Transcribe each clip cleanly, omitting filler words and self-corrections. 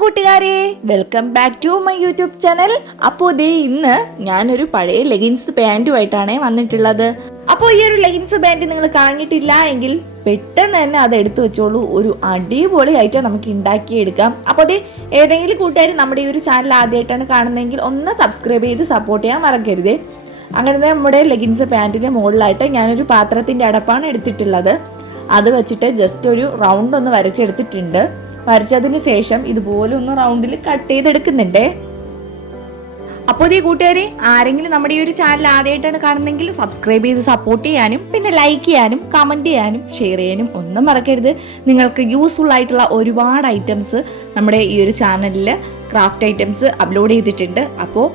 കൂട്ടുകാരെ, welcome back to my YouTube channel. അപ്പോൾ ദേ ഇന്ന് ഞാനൊരു പഴയ ലെഗിൻസ് പാൻറ്റുമായിട്ടാണ് വന്നിട്ടുള്ളത്. അപ്പോൾ ഈ ഒരു ലെഗിൻസ് പാൻറ്റ് നിങ്ങൾ കാണുന്നിട്ടില്ല എങ്കിൽ പെട്ടെന്ന് തന്നെ അത് എടുത്തു വെച്ചോളൂ. ഒരു അടിപൊളിയായിട്ട് നമുക്ക് ഉണ്ടാക്കിയെടുക്കാം. അപ്പോൾ ദേ ഏതെങ്കിലും കൂട്ടുകാർ നമ്മുടെ ഈ ഒരു ചാനൽ ആദ്യമായിട്ടാണ് കാണുന്നതെങ്കിൽ ഒന്ന് സബ്സ്ക്രൈബ് ചെയ്ത് സപ്പോർട്ട് ചെയ്യാൻ മറക്കരുത്. അങ്ങനെ നമ്മുടെ ലെഗിൻസ് പാൻറ്റിൻ്റെ മുകളിലായിട്ട് ഞാനൊരു പാത്രത്തിൻ്റെ അടപ്പാണ് എടുത്തിട്ടുള്ളത്. അത് വെച്ചിട്ട് ജസ്റ്റ് ഒരു റൗണ്ട് ഒന്ന് വരച്ചെടുത്തിട്ടുണ്ട്. വരച്ചതിന് ശേഷം ഇതുപോലെ ഒന്ന് റൗണ്ടിൽ കട്ട് ചെയ്തെടുക്കുന്നുണ്ട്. അപ്പോൾ ഈ കൂട്ടുകാരെ, ആരെങ്കിലും നമ്മുടെ ഈ ഒരു ചാനൽ ആദ്യമായിട്ടാണ് കാണുന്നതെങ്കിൽ സബ്സ്ക്രൈബ് ചെയ്ത് സപ്പോർട്ട് ചെയ്യാനും പിന്നെ ലൈക്ക് ചെയ്യാനും കമൻറ്റ് ചെയ്യാനും ഷെയർ ചെയ്യാനും ഒന്നും മറക്കരുത്. നിങ്ങൾക്ക് യൂസ്ഫുൾ ആയിട്ടുള്ള ഒരുപാട് ഐറ്റംസ് നമ്മുടെ ഈ ഒരു ചാനലിൽ ക്രാഫ്റ്റ് ഐറ്റംസ് അപ്ലോഡ് ചെയ്തിട്ടുണ്ട്. അപ്പോൾ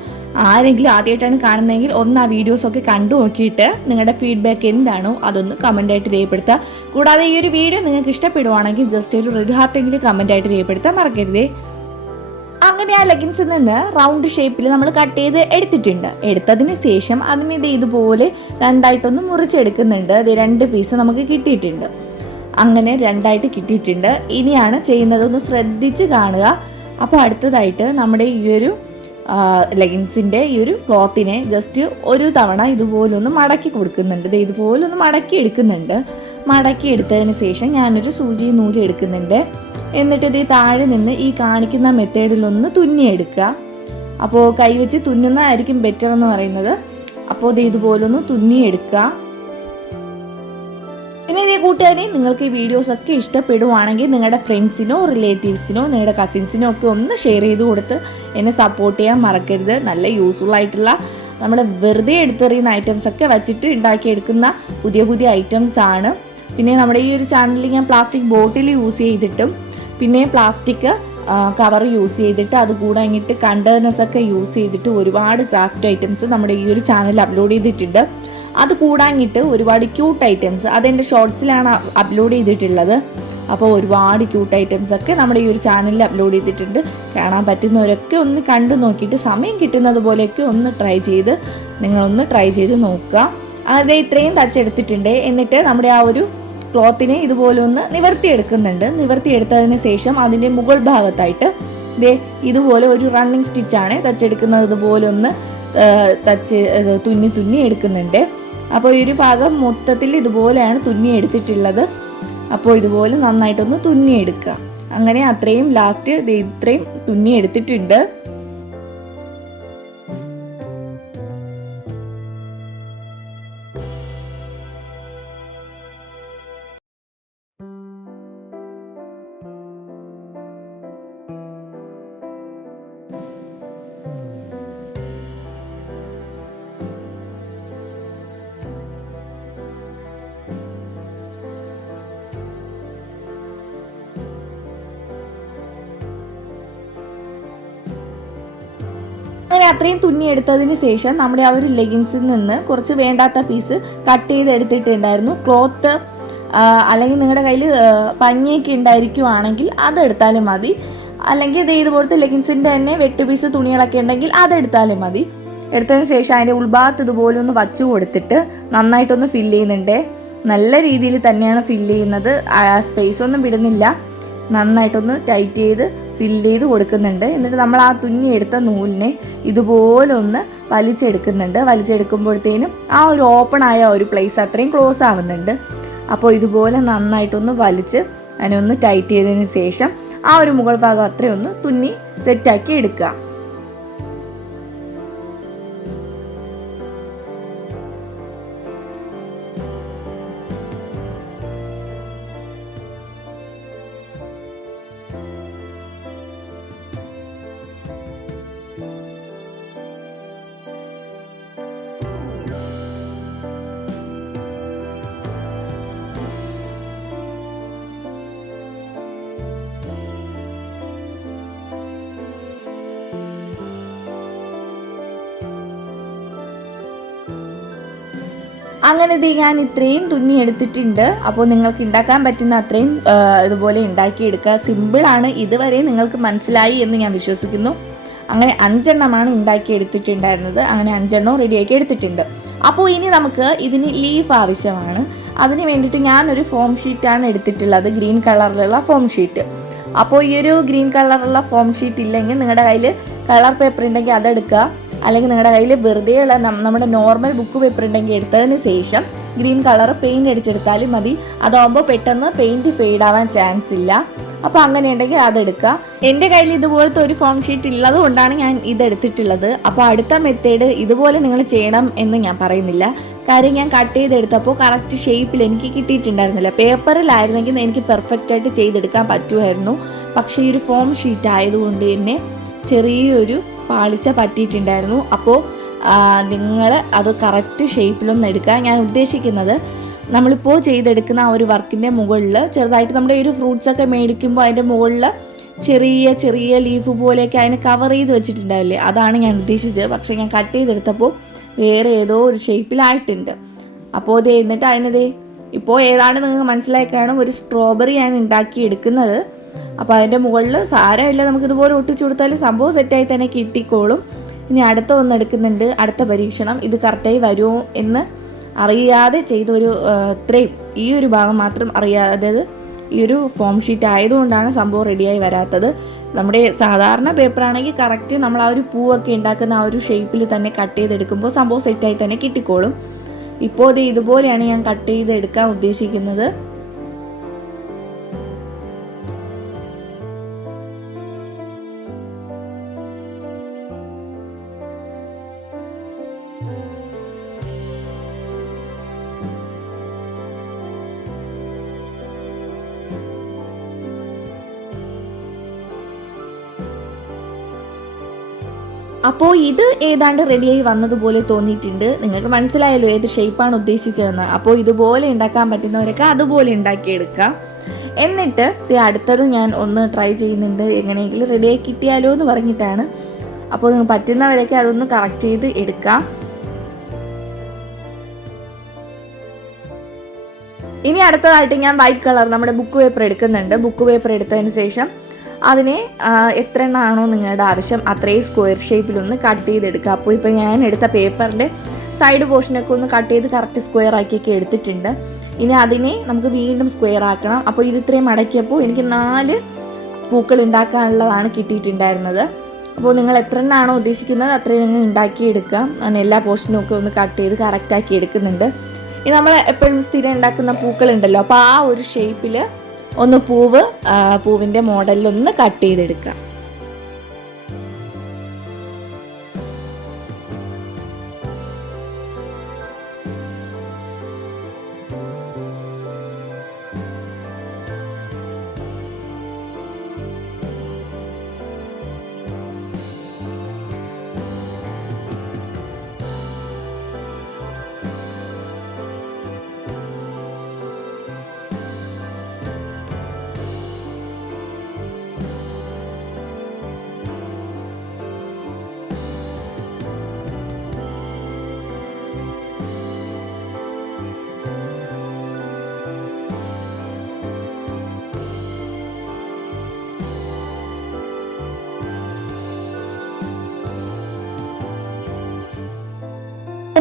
ആരെങ്കിലും ആദ്യമായിട്ടാണ് കാണുന്നതെങ്കിൽ ഒന്ന് ആ വീഡിയോസൊക്കെ കണ്ടു നോക്കിയിട്ട് നിങ്ങളുടെ ഫീഡ്ബാക്ക് എന്താണോ അതൊന്ന് കമൻറ്റായിട്ട് രേഖപ്പെടുത്തുക. കൂടാതെ ഈ ഒരു വീഡിയോ നിങ്ങൾക്ക് ഇഷ്ടപ്പെടുവാണെങ്കിൽ ജസ്റ്റ് ഒരു റെഡ് ഹാർട്ടെങ്കിലും കമൻറ്റായിട്ട് രേഖപ്പെടുത്താൻ മറക്കരുതേ. അങ്ങനെ ആ ലെഗിൻസിൽ നിന്ന് റൗണ്ട് ഷേപ്പിൽ നമ്മൾ കട്ട് ചെയ്ത് എടുത്തിട്ടുണ്ട്. എടുത്തതിന് ശേഷം അതിന് ഇതുപോലെ രണ്ടായിട്ടൊന്ന് മുറിച്ചെടുക്കുന്നുണ്ട്. അത് 2 പീസ് നമുക്ക് കിട്ടിയിട്ടുണ്ട്. അങ്ങനെ 2ആയിട്ട് കിട്ടിയിട്ടുണ്ട്. ഇനിയാണ് ചെയ്യുന്നത്, ഒന്ന് ശ്രദ്ധിച്ച് കാണുക. അപ്പോൾ അടുത്തതായിട്ട് നമ്മുടെ ഈ ഒരു ലെഗിൻസിൻ്റെ ഈ ഒരു ക്ലോത്തിനെ ജസ്റ്റ് ഒരു തവണ ഇതുപോലൊന്ന് മടക്കി കൊടുക്കുന്നുണ്ട്. ഇതുപോലൊന്ന് മടക്കി എടുക്കുന്നുണ്ട്. മടക്കി എടുത്തതിന് ശേഷം ഞാനൊരു സൂചി നൂല് എടുക്കുന്നുണ്ട്. എന്നിട്ട് ഇത് താഴെ നിന്ന് ഈ കാണിക്കുന്ന മെത്തേഡിലൊന്ന് തുന്നിയെടുക്കുക. അപ്പോൾ കൈവച്ച് തുന്നുന്നതായിരിക്കും ബെറ്റർ എന്ന് പറയുന്നത്. അപ്പോൾ ഇത് ഇതുപോലൊന്ന് തുന്നിയെടുക്കുക. പിന്നെ ഇതേ കൂട്ടുകാരെ, നിങ്ങൾക്ക് ഈ വീഡിയോസൊക്കെ ഇഷ്ടപ്പെടുവാണെങ്കിൽ നിങ്ങളുടെ ഫ്രണ്ട്സിനോ റിലേറ്റീവ്സിനോ നിങ്ങളുടെ കസിൻസിനോ ഒക്കെ ഒന്ന് ഷെയർ ചെയ്ത് കൊടുത്ത് എന്നെ സപ്പോർട്ട് ചെയ്യാൻ മറക്കരുത്. നല്ല യൂസ്ഫുൾ ആയിട്ടുള്ള നമ്മൾ വെറുതെ എടുത്തെറിയുന്ന ഐറ്റംസൊക്കെ വെച്ചിട്ട് ഉണ്ടാക്കിയെടുക്കുന്ന പുതിയ പുതിയ ഐറ്റംസ് ആണ്. പിന്നെ നമ്മുടെ ഈ ഒരു ചാനലിൽ ഞാൻ പ്ലാസ്റ്റിക് ബോട്ടിൽ യൂസ് ചെയ്തിട്ടും പിന്നെ പ്ലാസ്റ്റിക് കവർ യൂസ് ചെയ്തിട്ട് അതുകൂടെ കഴിഞ്ഞിട്ട് കണ്ടെയ്നേഴ്സൊക്കെ യൂസ് ചെയ്തിട്ട് ഒരുപാട് ക്രാഫ്റ്റ് ഐറ്റംസ് നമ്മുടെ ഈ ഒരു ചാനലിൽ അപ്ലോഡ് ചെയ്തിട്ടുണ്ട്. അത് കൂടാഞ്ഞിട്ട് ഒരുപാട് ക്യൂട്ട് ഐറ്റംസ് അതെൻ്റെ ഷോർട്സിലാണ് അപ്ലോഡ് ചെയ്തിട്ടുള്ളത്. അപ്പോൾ ഒരുപാട് ക്യൂട്ട് ഐറ്റംസ് ഒക്കെ നമ്മുടെ ഈ ഒരു ചാനലിൽ അപ്ലോഡ് ചെയ്തിട്ടുണ്ട്. കാണാൻ പറ്റുന്നവരൊക്കെ ഒന്ന് കണ്ടു നോക്കിയിട്ട് സമയം കിട്ടുന്നത് പോലെയൊക്കെ ഒന്ന് നിങ്ങളൊന്ന് ട്രൈ ചെയ്ത് നോക്കുക. അത് ഇത്രയും തച്ചെടുത്തിട്ടുണ്ട്. എന്നിട്ട് നമ്മുടെ ആ ഒരു ക്ലോത്തിനെ ഇതുപോലെ ഒന്ന് നിവർത്തിയെടുക്കുന്നുണ്ട്. നിവർത്തിയെടുത്തതിന് ശേഷം അതിൻ്റെ മുകൾ ഭാഗത്തായിട്ട് ഇതുപോലെ ഒരു റണ്ണിങ് സ്റ്റിച്ചാണ് തച്ചെടുക്കുന്നത്. ഇതുപോലെ ഒന്ന് തുന്നി എടുക്കുന്നുണ്ട്. അപ്പോൾ ഈ ഒരു ഭാഗം മൊത്തത്തിൽ ഇതുപോലെയാണ് തുന്നി എടുത്തിട്ടുള്ളത്. അപ്പോൾ ഇതുപോലെ നന്നായിട്ടൊന്ന് തുന്നിയെടുക്കുക. അങ്ങനെ അത്രയും ലാസ്റ്റ് ഇത്രയും തുന്നി എടുത്തിട്ടുണ്ട്. അങ്ങനെ അത്രയും തുന്നിയെടുത്തതിന് ശേഷം നമ്മുടെ ആ ഒരു ലെഗിൻസിൽ നിന്ന് കുറച്ച് വേണ്ടാത്ത പീസ് കട്ട് ചെയ്ത് എടുത്തിട്ടുണ്ടായിരുന്നു. ക്ലോത്ത് അല്ലെങ്കിൽ നിങ്ങളുടെ കയ്യിൽ പഞ്ഞിയൊക്കെ ഉണ്ടായിരിക്കുവാണെങ്കിൽ അതെടുത്താലും മതി. അല്ലെങ്കിൽ ഇതുപോലത്തെ ലെഗിൻസിൻ്റെ തന്നെ വെട്ട് പീസ് തുണികളൊക്കെ ഉണ്ടെങ്കിൽ അതെടുത്താലും മതി. എടുത്തതിന് ശേഷം അതിൻ്റെ ഉൾഭാഗത്ത് ഇതുപോലെ ഒന്ന് വച്ചു കൊടുത്തിട്ട് നന്നായിട്ടൊന്ന് ഫില്ല് ചെയ്യുന്നുണ്ട്. നല്ല രീതിയിൽ തന്നെയാണ് ഫില്ല് ചെയ്യുന്നത്. സ്പേസ് ഒന്നും വിടുന്നില്ല. നന്നായിട്ടൊന്ന് ടൈറ്റ് ചെയ്ത് ഫില്ല് ചെയ്ത് കൊടുക്കുന്നുണ്ട്. എന്നിട്ട് നമ്മൾ ആ തുന്നിയെടുത്ത നൂലിനെ ഇതുപോലെ ഒന്ന് വലിച്ചെടുക്കുന്നുണ്ട്. വലിച്ചെടുക്കുമ്പോഴത്തേനും ആ ഒരു ഓപ്പൺ ആയ ഒരു പ്ലേസ് അത്രയും ക്ലോസ് ആവുന്നുണ്ട്. അപ്പോൾ ഇതുപോലെ നന്നായിട്ടൊന്ന് വലിച്ച് അതിനെ ഒന്ന് ടൈറ്റ് ചെയ്തതിന് ശേഷം ആ ഒരു മുകൾ ഭാഗം അത്രയും ഒന്ന് തുന്നി സെറ്റാക്കി എടുക്കുക. അങ്ങനെ ഞാൻ ഇത്രയും തുന്നി എടുത്തിട്ടുണ്ട്. അപ്പോൾ നിങ്ങൾക്ക് ഉണ്ടാക്കാൻ പറ്റുന്ന അത്രയും ഇതുപോലെ ഉണ്ടാക്കിയെടുക്കുക. സിമ്പിളാണ്. ഇതുവരെ നിങ്ങൾക്ക് മനസ്സിലായി എന്ന് ഞാൻ വിശ്വസിക്കുന്നു. അങ്ങനെ 5 എണ്ണമാണ് ഉണ്ടാക്കി എടുത്തിട്ടുണ്ടായിരുന്നത്. അങ്ങനെ 5 എണ്ണം റെഡിയാക്കി എടുത്തിട്ടുണ്ട്. അപ്പോൾ ഇനി നമുക്ക് ഇതിന് ലീഫ് ആവശ്യമാണ്. അതിന് വേണ്ടിയിട്ട് ഞാനൊരു ഫോം ഷീറ്റാണ് എടുത്തിട്ടുള്ളത്, ഗ്രീൻ കളറിലുള്ള ഫോം ഷീറ്റ്. അപ്പോൾ ഈ ഒരു ഗ്രീൻ കളറുള്ള ഫോം ഷീറ്റ് ഇല്ലെങ്കിൽ നിങ്ങളുടെ കയ്യിൽ കളർ പേപ്പർ ഉണ്ടെങ്കിൽ അതെടുക്കുക. അല്ലെങ്കിൽ നിങ്ങളുടെ കയ്യിൽ വെറുതെയുള്ള നമ്മുടെ നോർമൽ ബുക്ക് പേപ്പർ ഉണ്ടെങ്കിൽ എടുത്തതിന് ശേഷം ഗ്രീൻ കളർ പെയിൻറ് അടിച്ചെടുത്താലും മതി. അതാകുമ്പോൾ പെട്ടെന്ന് പെയിൻറ് ഫെയ്ഡ് ആവാൻ ചാൻസ് ഇല്ല. അപ്പോൾ അങ്ങനെ ഉണ്ടെങ്കിൽ അതെടുക്കുക. എൻ്റെ കയ്യിൽ ഇതുപോലത്തെ ഒരു ഫോം ഷീറ്റ് ഉള്ളത് കൊണ്ടാണ് ഞാൻ ഇതെടുത്തിട്ടുള്ളത്. അപ്പോൾ അടുത്ത മെത്തേഡ് ഇതുപോലെ നിങ്ങൾ ചെയ്യണം എന്ന് ഞാൻ പറയുന്നില്ല. കാര്യം ഞാൻ കട്ട് ചെയ്തെടുത്തപ്പോൾ കറക്റ്റ് ഷേപ്പിൽ എനിക്ക് കിട്ടിയിട്ടുണ്ടായിരുന്നില്ല. പേപ്പറിലായിരുന്നെങ്കിൽ എനിക്ക് പെർഫെക്റ്റ് ആയിട്ട് ചെയ്തെടുക്കാൻ പറ്റുമായിരുന്നു. പക്ഷേ ഈ ഒരു ഫോം ഷീറ്റ് ആയതുകൊണ്ട് തന്നെ ചെറിയൊരു പാളിച്ച പറ്റിയിട്ടുണ്ടായിരുന്നു. അപ്പോൾ നിങ്ങൾ അത് കറക്റ്റ് ഷേപ്പിലൊന്നും എടുക്കുക. ഞാൻ ഉദ്ദേശിക്കുന്നത് നമ്മളിപ്പോൾ ചെയ്തെടുക്കുന്ന ആ ഒരു വർക്കിൻ്റെ മുകളിൽ ചെറുതായിട്ട് നമ്മുടെ ഒരു ഫ്രൂട്ട്സൊക്കെ മേടിക്കുമ്പോൾ അതിൻ്റെ മുകളിൽ ചെറിയ ചെറിയ ലീഫ് പോലെയൊക്കെ അതിനെ കവർ ചെയ്ത് വെച്ചിട്ടുണ്ടാവില്ലേ, അതാണ് ഞാൻ ഉദ്ദേശിച്ചത്. പക്ഷേ ഞാൻ കട്ട് ചെയ്തെടുത്തപ്പോൾ വേറെ ഏതോ ഒരു ഷേപ്പിലായിട്ടുണ്ട്. അപ്പോൾ ഇത് എന്നിട്ട് അതിനത് ഇപ്പോൾ ഏതാണ്ട് നിങ്ങൾക്ക് മനസ്സിലായി കാണും, ഒരു സ്ട്രോബെറിയാണ് ഉണ്ടാക്കി എടുക്കുന്നത്. അപ്പോൾ അതിൻ്റെ മുകളിൽ സാരമില്ല, നമുക്കിതുപോലെ ഒട്ടിച്ചു കൊടുത്താൽ സംഭവം സെറ്റായി തന്നെ കിട്ടിക്കോളും. ഇനി അടുത്ത ഒന്ന് എടുക്കുന്നുണ്ട്, അടുത്ത പരീക്ഷണം. ഇത് കറക്റ്റായി വരുമോ എന്ന് അറിയാതെ ചെയ്തൊരു ഇത്രയും ഈ ഒരു ഭാഗം മാത്രം അറിയാതെ, അതായത് ഈ ഒരു ഫോം ഷീറ്റ് ആയതുകൊണ്ടാണ് സംഭവം റെഡിയായി വരാത്തത്. നമ്മുടെ സാധാരണ പേപ്പറാണെങ്കിൽ കറക്റ്റ് നമ്മൾ ആ ഒരു പൂവൊക്കെ ഉണ്ടാക്കുന്ന ആ ഒരു ഷേപ്പിൽ തന്നെ കട്ട് ചെയ്തെടുക്കുമ്പോൾ സംഭവം സെറ്റായി തന്നെ കിട്ടിക്കോളും. ഇപ്പോൾ ഇത് ഇതുപോലെയാണ് ഞാൻ കട്ട് ചെയ്തെടുക്കാൻ ഉദ്ദേശിക്കുന്നത്. അപ്പോൾ ഇത് ഏതാണ്ട് റെഡിയായി വന്നതുപോലെ തോന്നിയിട്ടുണ്ട്. നിങ്ങൾക്ക് മനസ്സിലായല്ലോ ഏത് ഷേപ്പാണ് ഉദ്ദേശിച്ചതെന്ന്. അപ്പോൾ ഇതുപോലെ ഉണ്ടാക്കാൻ പറ്റുന്നവരൊക്കെ അതുപോലെ ഉണ്ടാക്കിയെടുക്കാം. എന്നിട്ട് അടുത്തത് ഞാൻ ഒന്ന് ട്രൈ ചെയ്യുന്നുണ്ട്, എങ്ങനെയെങ്കിലും റെഡിയായി കിട്ടിയാലോ എന്ന് പറഞ്ഞിട്ടാണ്. അപ്പോൾ നിങ്ങൾക്ക് പറ്റുന്നവരൊക്കെ അതൊന്ന് കറക്റ്റ് ചെയ്ത് എടുക്കാം. ഇനി അടുത്തതായിട്ട് ഞാൻ വൈറ്റ് കളർ നമ്മുടെ ബുക്ക് പേപ്പർ എടുക്കുന്നുണ്ട്. ബുക്ക് പേപ്പർ എടുത്തതിന് ശേഷം അതിനെ എത്ര എണ്ണമാണോ നിങ്ങളുടെ ആവശ്യം അത്രയും സ്ക്വയർ ഷേപ്പിലൊന്ന് കട്ട് ചെയ്തെടുക്കുക. അപ്പോൾ ഇപ്പോൾ ഞാൻ എടുത്ത പേപ്പറിൻ്റെ സൈഡ് പോർഷനൊക്കെ ഒന്ന് കട്ട് ചെയ്ത് കറക്റ്റ് സ്ക്വയർ ആക്കിയൊക്കെ എടുത്തിട്ടുണ്ട്. ഇനി അതിനെ നമുക്ക് വീണ്ടും സ്ക്വയർ ആക്കണം. അപ്പോൾ ഇത് ഇത്രയും മടക്കിയപ്പോൾ എനിക്ക് 4 പൂക്കൾ ഉണ്ടാക്കാനുള്ളതാണ് കിട്ടിയിട്ടുണ്ടായിരുന്നത്. അപ്പോൾ നിങ്ങൾ എത്ര എണ്ണമാണോ ഉദ്ദേശിക്കുന്നത് അത്രയും നിങ്ങൾ ഉണ്ടാക്കിയെടുക്കാം. ഞാൻ എല്ലാ പോർഷനും ഒക്കെ ഒന്ന് കട്ട് ചെയ്ത് കറക്റ്റാക്കി എടുക്കുന്നുണ്ട്. ഇനി നമ്മൾ എപ്പോഴും സ്ഥിരം ഉണ്ടാക്കുന്ന പൂക്കളുണ്ടല്ലോ, അപ്പോൾ ആ ഒരു ഷേപ്പിൽ ഒന്ന് പൂവിൻ്റെ മോഡലിലൊന്ന് കട്ട് ചെയ്തെടുക്കുക.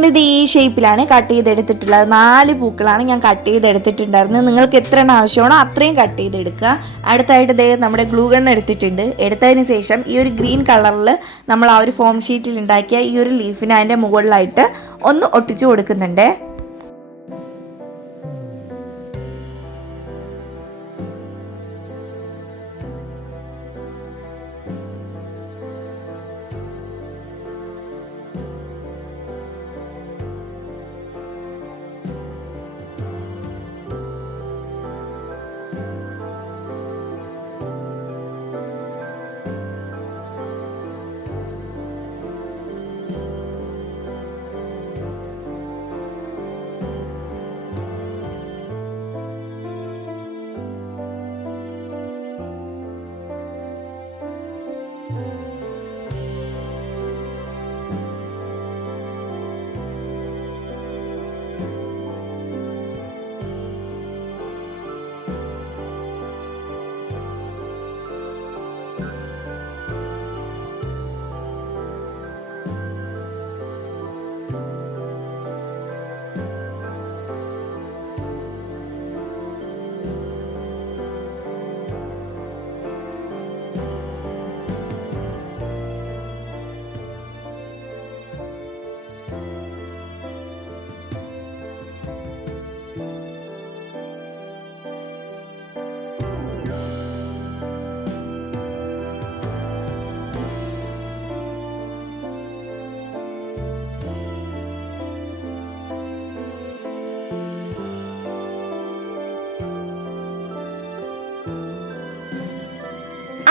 ഇത് ഈ ഷേപ്പിലാണ് കട്ട് ചെയ്തെടുത്തിട്ടുള്ളത്. 4 പൂക്കളാണ് ഞാൻ കട്ട് ചെയ്തെടുത്തിട്ടുണ്ടായിരുന്നത്. നിങ്ങൾക്ക് എത്ര എണ്ണം ആവശ്യമാണോ അത്രയും കട്ട് ചെയ്തെടുക്കുക. അടുത്തായിട്ട് നമ്മുടെ ഗ്ലൂ ഗൺ എടുത്തിട്ടുണ്ട്. എടുത്തതിന് ശേഷം ഈ ഒരു ഗ്രീൻ കളറിൽ നമ്മൾ ആ ഒരു ഫോം ഷീറ്റിൽ ഉണ്ടാക്കിയ ഈ ഒരു ലീഫിന് അതിൻ്റെ മുകളിലായിട്ട് ഒന്ന് ഒട്ടിച്ചു കൊടുക്കുന്നുണ്ട്.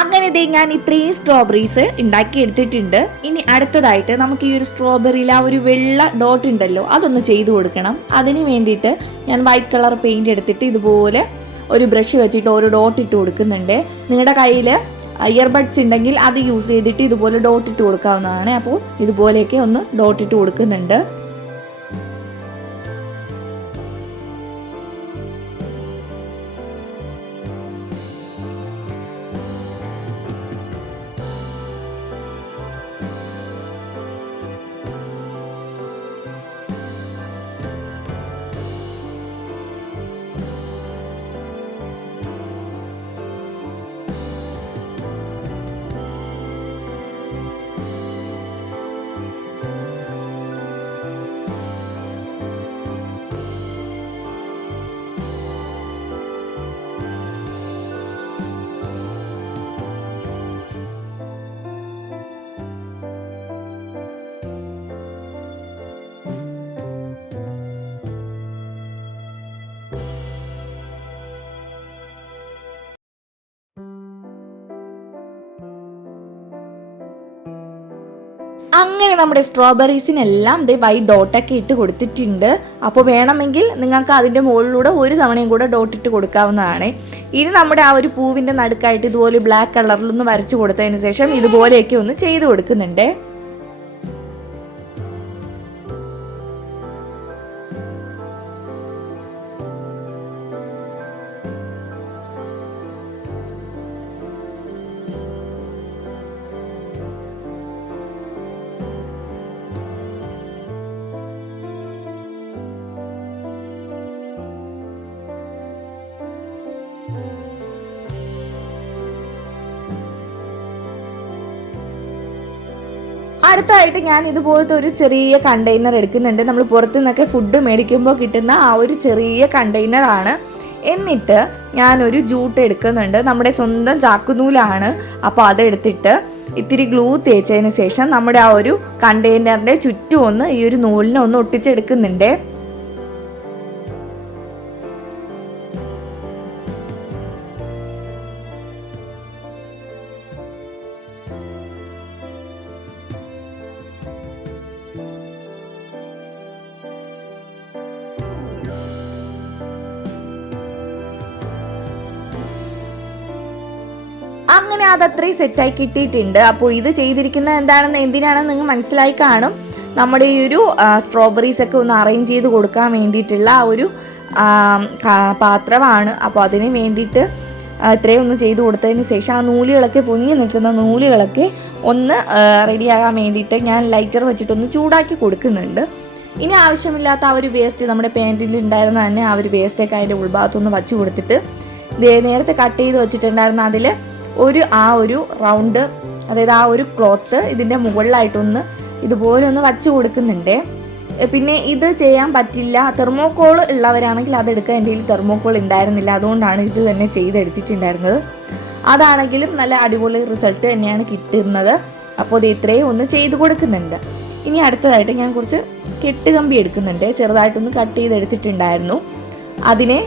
അങ്ങനെ ഇതേ ഞാൻ ഇത്രയും സ്ട്രോബെറീസ് ഉണ്ടാക്കി എടുത്തിട്ടുണ്ട്. ഇനി അടുത്തതായിട്ട് നമുക്ക് ഈ ഒരു സ്ട്രോബെറിയിൽ ആ ഒരു വെള്ള ഡോട്ട് ഉണ്ടല്ലോ അതൊന്ന് ചെയ്തു കൊടുക്കണം. അതിന് വേണ്ടിയിട്ട് ഞാൻ വൈറ്റ് കളർ പെയിന്റ് എടുത്തിട്ട് ഇതുപോലെ ഒരു ബ്രഷ് വെച്ചിട്ട് ഒരു ഡോട്ട് ഇട്ട് കൊടുക്കുന്നുണ്ട്. നിങ്ങളുടെ കയ്യിൽ ഇയർബഡ്സ് ഉണ്ടെങ്കിൽ അത് യൂസ് ചെയ്തിട്ട് ഇതുപോലെ ഡോട്ട് ഇട്ട് കൊടുക്കാവുന്നതാണ്. അപ്പോൾ ഇതുപോലെയൊക്കെ ഒന്ന് ഡോട്ട് ഇട്ട് കൊടുക്കുന്നുണ്ട്. അങ്ങനെ നമ്മുടെ സ്ട്രോബെറീസിനെല്ലാം ദേ വൈറ്റ് ഡോട്ടൊക്കെ ഇട്ട് കൊടുത്തിട്ടുണ്ട്. അപ്പോൾ വേണമെങ്കിൽ നിങ്ങൾക്ക് അതിൻ്റെ മുകളിലൂടെ ഒരു തവണയും കൂടെ ഡോട്ട് ഇട്ട് കൊടുക്കാവുന്നതാണ്. ഇനി നമ്മുടെ ആ ഒരു പൂവിൻ്റെ നടുക്കായിട്ട് ഇതുപോലെ ബ്ലാക്ക് കളറിലൊന്ന് വരച്ചു കൊടുത്തതിന് ശേഷം ഇതുപോലെയൊക്കെ ഒന്ന് ചെയ്ത് കൊടുക്കുന്നുണ്ട്. അടുത്തായിട്ട് ഞാൻ ഇതുപോലത്തെ ഒരു ചെറിയ കണ്ടെയ്നർ എടുക്കുന്നുണ്ട്. നമ്മൾ പുറത്തു നിന്നൊക്കെ ഫുഡ് മേടിക്കുമ്പോൾ കിട്ടുന്ന ആ ഒരു ചെറിയ കണ്ടെയ്നറാണ്. എന്നിട്ട് ഞാനൊരു ജൂട്ട് എടുക്കുന്നുണ്ട്. നമ്മുടെ സ്വന്തം ചാക്കുനൂലാണ്. അപ്പോൾ അതെടുത്തിട്ട് ഇത്തിരി ഗ്ലൂ തേച്ചതിന് ശേഷം നമ്മുടെ ആ ഒരു കണ്ടെയ്നറിൻ്റെ ചുറ്റും ഒന്ന് ഈ ഒരു നൂലിനെ ഒന്ന് ഒട്ടിച്ചെടുക്കുന്നുണ്ട്. അങ്ങനെ അതത്രയും സെറ്റായി കിട്ടിയിട്ടുണ്ട്. അപ്പോൾ ഇത് ചെയ്തിരിക്കുന്നത് എന്തിനാണെന്ന് നിങ്ങൾ മനസ്സിലായി കാണും. നമ്മുടെ ഈ ഒരു സ്ട്രോബെറീസ് ഒക്കെ ഒന്ന് അറേഞ്ച് ചെയ്ത് കൊടുക്കാൻ വേണ്ടിയിട്ടുള്ള ആ ഒരു പാത്രമാണ്. അപ്പോൾ അതിന് വേണ്ടിയിട്ട് ഇത്രയും ഒന്ന് ചെയ്ത് കൊടുത്തതിന് ശേഷം ആ നൂലുകളൊക്കെ പൊങ്ങി നിൽക്കുന്ന നൂലുകളൊക്കെ ഒന്ന് റെഡിയാകാൻ വേണ്ടിയിട്ട് ഞാൻ ലൈറ്റർ വെച്ചിട്ടൊന്ന് ചൂടാക്കി കൊടുക്കുന്നുണ്ട്. ഇനി ആവശ്യമില്ലാത്ത ആ ഒരു വേസ്റ്റ് നമ്മുടെ പാൻറ്റിൽ ഉണ്ടായിരുന്ന തന്നെ ആ ഒരു വേസ്റ്റൊക്കെ അതിൻ്റെ ഉൾഭാഗത്തൊന്ന് വച്ച് കൊടുത്തിട്ട് നേരത്തെ കട്ട് ചെയ്ത് വെച്ചിട്ടുണ്ടായിരുന്ന അതിൽ ആ ഒരു റൗണ്ട്, അതായത് ആ ഒരു ക്ലോത്ത് ഇതിൻ്റെ മുകളിലായിട്ടൊന്ന് ഇതുപോലെ ഒന്ന് വച്ച് കൊടുക്കുന്നുണ്ട്. പിന്നെ ഇത് ചെയ്യാൻ പറ്റില്ല, തെർമോക്കോൾ ഉള്ളവരാണെങ്കിൽ അതെടുക്കാൻ എൻ്റെ കയ്യിൽ തെർമോക്കോൾ ഉണ്ടായിരുന്നില്ല. അതുകൊണ്ടാണ് ഇത് തന്നെ ചെയ്തെടുത്തിട്ടുണ്ടായിരുന്നത്. അതാണെങ്കിലും നല്ല അടിപൊളി റിസൾട്ട് തന്നെയാണ് കിട്ടുന്നത്. അപ്പോൾ ഇത് ഇത്രയും ഒന്ന് ചെയ്ത് കൊടുക്കുന്നുണ്ട്. ഇനി അടുത്തതായിട്ട് ഞാൻ കുറച്ച് കെട്ടുകമ്പി എടുക്കുന്നുണ്ട്. ചെറുതായിട്ടൊന്ന് കട്ട് ചെയ്തെടുത്തിട്ടുണ്ടായിരുന്നു. അതിനെ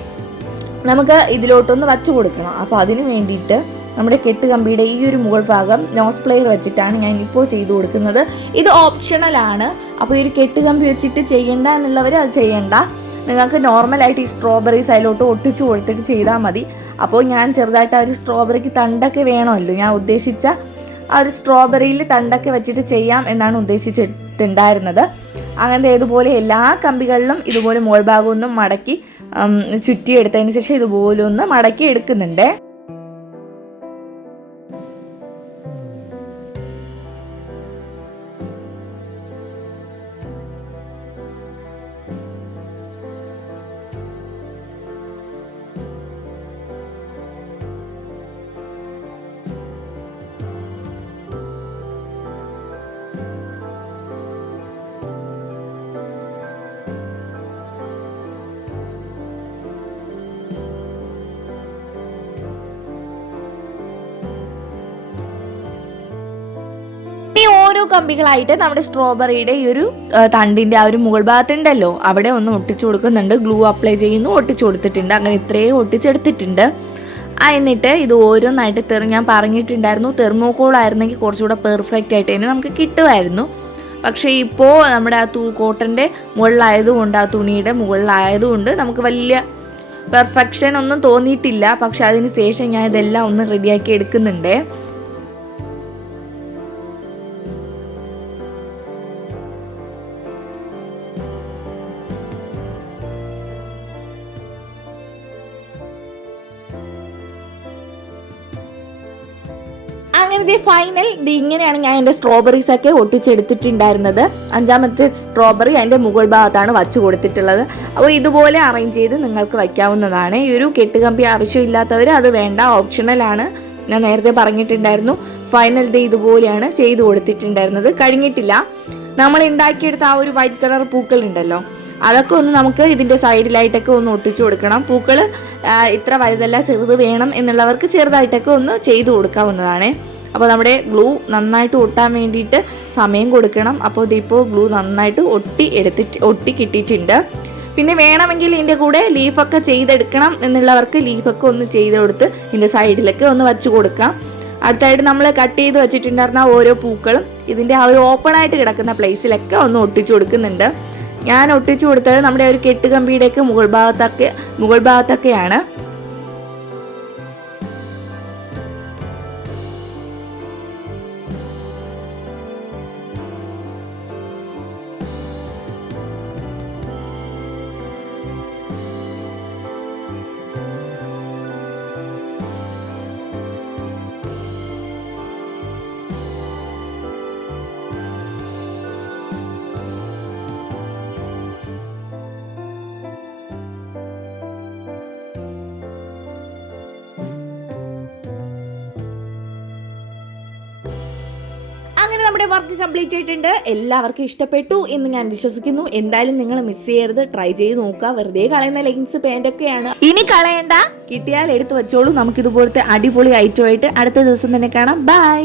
നമുക്ക് ഇതിലോട്ടൊന്ന് വച്ച് കൊടുക്കണം. അപ്പോൾ അതിന് വേണ്ടിയിട്ട് നമ്മുടെ കെട്ടുകമ്പിയുടെ ഈ ഒരു മുകൾ ഭാഗം നോസ് പ്ലെയർ വെച്ചിട്ടാണ് ഞാൻ ഇപ്പോൾ ചെയ്തു കൊടുക്കുന്നത്. ഇത് ഓപ്ഷണലാണ്. അപ്പോൾ ഈ ഒരു കെട്ടുകമ്പി വെച്ചിട്ട് ചെയ്യേണ്ട എന്നുള്ളവർ അത് ചെയ്യേണ്ട. നിങ്ങൾക്ക് നോർമലായിട്ട് ഈ സ്ട്രോബെറീസ് അതിലോട്ട് ഒട്ടിച്ച് കൊടുത്തിട്ട് ചെയ്താൽ മതി. അപ്പോൾ ഞാൻ ചെറുതായിട്ട് ആ ഒരു സ്ട്രോബെറിക്ക് തണ്ടൊക്കെ വേണമല്ലോ, ഞാൻ ഉദ്ദേശിച്ച ആ ഒരു സ്ട്രോബെറിയിൽ തണ്ടൊക്കെ വെച്ചിട്ട് ചെയ്യാം എന്നാണ് ഉദ്ദേശിച്ചിട്ടുണ്ടായിരുന്നത്. അങ്ങനത്തെ ഇതുപോലെ എല്ലാ കമ്പികളിലും ഇതുപോലെ മുകൾ ഭാഗം ഒന്നും മടക്കി ചുറ്റിയെടുത്തതിന് ശേഷം ഇതുപോലെ ഒന്ന് മടക്കി എടുക്കുന്നുണ്ട്. ഓരോ കമ്പികളായിട്ട് നമ്മുടെ സ്ട്രോബെറിയുടെ ഈ ഒരു തണ്ടിൻ്റെ ആ ഒരു മുകൾ ഭാഗത്തുണ്ടല്ലോ അവിടെ ഒന്ന് ഒട്ടിച്ചു കൊടുക്കുന്നുണ്ട്. ഗ്ലൂ അപ്ലൈ ചെയ്യുന്നു, ഒട്ടിച്ചു കൊടുത്തിട്ടുണ്ട്. അങ്ങനെ ഇത്രയും ഒട്ടിച്ചെടുത്തിട്ടുണ്ട്. എന്നിട്ട് ഇത് ഓരോന്നായിട്ട് ഞാൻ പറഞ്ഞിട്ടുണ്ടായിരുന്നു തെർമോക്കോൾ ആയിരുന്നെങ്കിൽ കുറച്ചുകൂടെ പെർഫെക്റ്റ് ആയിട്ട് തന്നെ നമുക്ക് കിട്ടുമായിരുന്നു. പക്ഷേ ഇപ്പോൾ നമ്മുടെ ആ കോട്ടൻ്റെ മുകളിലായതുകൊണ്ട്, ആ തുണിയുടെ മുകളിലായതുകൊണ്ട് നമുക്ക് വലിയ പെർഫെക്ഷൻ ഒന്നും തോന്നിയിട്ടില്ല. പക്ഷെ അതിന് ശേഷം ഞാൻ ഇതെല്ലാം ഒന്ന് റെഡിയാക്കി എടുക്കുന്നുണ്ട്. അങ്ങനെ ഫൈനൽ ഇങ്ങനെയാണ് ഞാൻ എൻ്റെ സ്ട്രോബെറീസ് ഒക്കെ ഒട്ടിച്ചെടുത്തിട്ടുണ്ടായിരുന്നത്. 5ാമത്തെ സ്ട്രോബെറി അതിൻ്റെ മുകൾ ഭാഗത്താണ് വച്ച് കൊടുത്തിട്ടുള്ളത്. അപ്പോൾ ഇതുപോലെ അറേഞ്ച് ചെയ്ത് നിങ്ങൾക്ക് വയ്ക്കാവുന്നതാണ്. ഈ ഒരു കെട്ടുകമ്പി ആവശ്യമില്ലാത്തവർ അത് വേണ്ട, ഓപ്ഷണലാണ്. ഞാൻ നേരത്തെ പറഞ്ഞിട്ടുണ്ടായിരുന്നു. ഫൈനൽ ഇതുപോലെയാണ് ചെയ്ത് കൊടുത്തിട്ടുണ്ടായിരുന്നത്. കഴിഞ്ഞിട്ടില്ല. നമ്മൾ ഉണ്ടാക്കിയെടുത്ത ആ ഒരു വൈറ്റ് കളർ പൂക്കൾ ഉണ്ടല്ലോ, അതൊക്കെ ഒന്ന് നമുക്ക് ഇതിൻ്റെ സൈഡിലായിട്ടൊക്കെ ഒന്ന് ഒട്ടിച്ചു കൊടുക്കണം. പൂക്കൾ ഇത്ര വലുതല്ല, ചെറുത് വേണം എന്നുള്ളവർക്ക് ചെറുതായിട്ടൊക്കെ ഒന്ന് ചെയ്ത് കൊടുക്കാവുന്നതാണ്. അപ്പോൾ നമ്മുടെ ഗ്ലൂ നന്നായിട്ട് ഒട്ടാൻ വേണ്ടിയിട്ട് സമയം കൊടുക്കണം. അപ്പോൾ ഇതിപ്പോൾ ഗ്ലൂ നന്നായിട്ട് ഒട്ടി കിട്ടിയിട്ടുണ്ട്. പിന്നെ വേണമെങ്കിൽ ഇതിൻ്റെ കൂടെ ലീഫൊക്കെ ചെയ്തെടുക്കണം എന്നുള്ളവർക്ക് ലീഫൊക്കെ ഒന്ന് ചെയ്ത് കൊടുത്ത് ഇതിൻ്റെ സൈഡിലൊക്കെ ഒന്ന് വച്ച് കൊടുക്കാം. അടുത്തായിട്ട് നമ്മൾ കട്ട് ചെയ്ത് വെച്ചിട്ടുണ്ടായിരുന്ന ഓരോ പൂക്കളും ഇതിൻ്റെ ആ ഒരു ഓപ്പൺ ആയിട്ട് കിടക്കുന്ന പ്ലേസിലൊക്കെ ഒന്ന് ഒട്ടിച്ചു കൊടുക്കുന്നുണ്ട്. ഞാൻ ഒട്ടിച്ചു കൊടുത്തത് നമ്മുടെ ഒരു കെട്ടുകമ്പിയുടെയൊക്കെ മുകൾ ഭാഗത്തൊക്കെയാണ്. അങ്ങനെ നമ്മുടെ വർക്ക് കംപ്ലീറ്റ് ആയിട്ടുണ്ട്. എല്ലാവർക്കും ഇഷ്ടപ്പെട്ടു എന്ന് ഞാൻ വിശ്വസിക്കുന്നു. എന്തായാലും നിങ്ങൾ മിസ് ചെയ്യരുത്, ട്രൈ ചെയ്ത് നോക്കുക. വെറുതെ കളയുന്ന ലെഗിൻസ് പാൻറ്റൊക്കെയാണ്, ഇനി കളയണ്ട. കിട്ടിയാൽ എടുത്ത് വെച്ചോളൂ. നമുക്കിതുപോലത്തെ അടിപൊളി ഐറ്റമായിട്ട് അടുത്ത ദിവസം തന്നെ കാണാം. ബൈ.